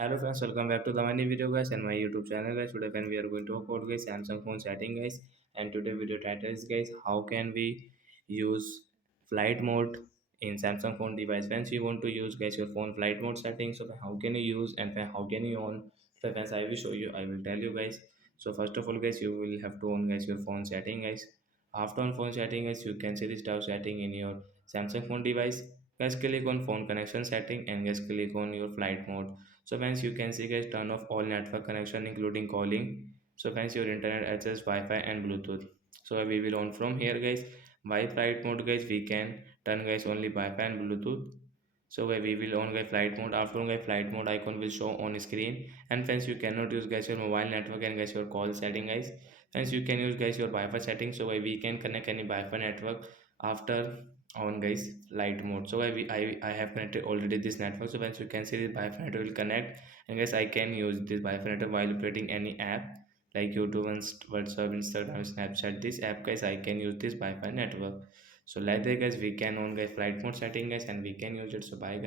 Hello friends, welcome back to the many video guys and my YouTube channel guys. Today when we are going to talk about guys Samsung phone setting guys, and today video title is guys how can we use flight mode in Samsung phone device. Once you want to use guys your phone flight mode settings, so how can you use and how can you on. So friends, I will show you, I will tell you guys. So first of all guys, you will have to on guys your phone setting guys. After on phone setting guys, you can see this tab setting in your Samsung phone device. Guys, click on phone connection setting and guys click on your flight mode. So once you can see guys, turn off all network connection including calling. So once your internet access Wi-Fi and Bluetooth. So we will on from here guys. By flight mode guys, we can turn guys only Wi-Fi and Bluetooth. So we will on guys flight mode. After on guys flight mode icon will show on screen. And friends, you cannot use guys your mobile network and guys your call setting guys. Friends, you can use guys your Wi-Fi setting. So we can connect any Wi-Fi network after on guys flight mode. So I have connected already this network. So once you can see the Wi-Fi network will connect, and guys I can use this Wi-Fi network while operating any app like YouTube and WhatsApp, Instagram, Snapchat. This app guys I can use this Wi-Fi network. So like that guys, we can on guys flight mode setting guys, and we can use it. So bye guys.